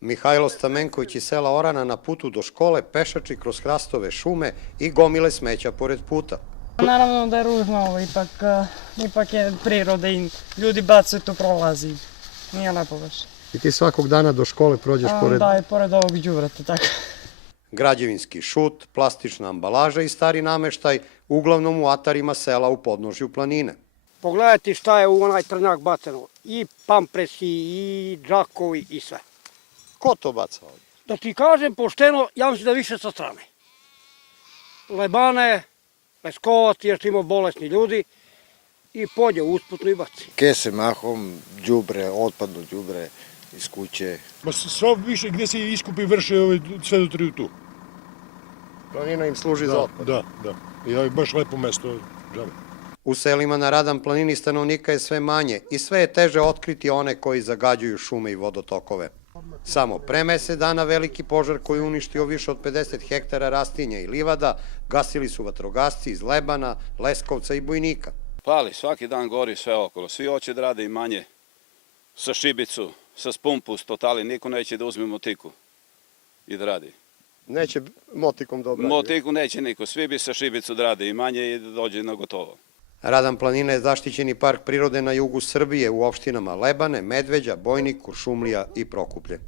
Mihajlo Stamenković iz sela Orana na putu do škole pešači kroz hrastove šume i gomile smeća pored puta. Naravno da je ružno, ipak je priroda i ljudi bacaju, tu prolazi. Nije lepo baš. I ti svakog dana do škole prođeš pored... Da, i pored ovog đubreta, tako. Građevinski šut, plastična ambalaža i stari nameštaj, uglavnom u atarima sela u podnožju planine. Pogledajte šta je u onaj trnjak baceno. I pampresi, i džakovi, i sve. Ko to baca ovdje? Da ti kažem pošteno, ja mislim da više sa strane. Lebane, Leskovac, jer imamo bolesni ljudi, i polje usputno i baci. Kese mahom, đubre, otpadno đubre iz kuće. Sve više gde se iskupi vrše sve do triju tu. Planina im služi za otpad. Da. I ovo je baš lepo mesto. Žalim. U selima na Radan planini stanovnika je sve manje i sve je teže otkriti one koji zagađuju šume i vodotokove. Samo pre mesec dana veliki požar koji je uništio više od 50 hektara rastinja i livada gasili su vatrogasci iz Lebana, Leskovca i Bojnika. Pali, svaki dan gori sve okolo. Svi hoće da rade imanje sa šibicu, sa spumpus, totali. Niko neće da uzme motiku i da radi. Neće motikom da obrađuju? Motiku neće niko. Svi bi sa šibicu da rade imanje i da dođe na gotovo. Radan planina je zaštićeni park prirode na jugu Srbije u opštinama Lebane, Medveđa, Bojnik, Kuršumlija i Prokuplje.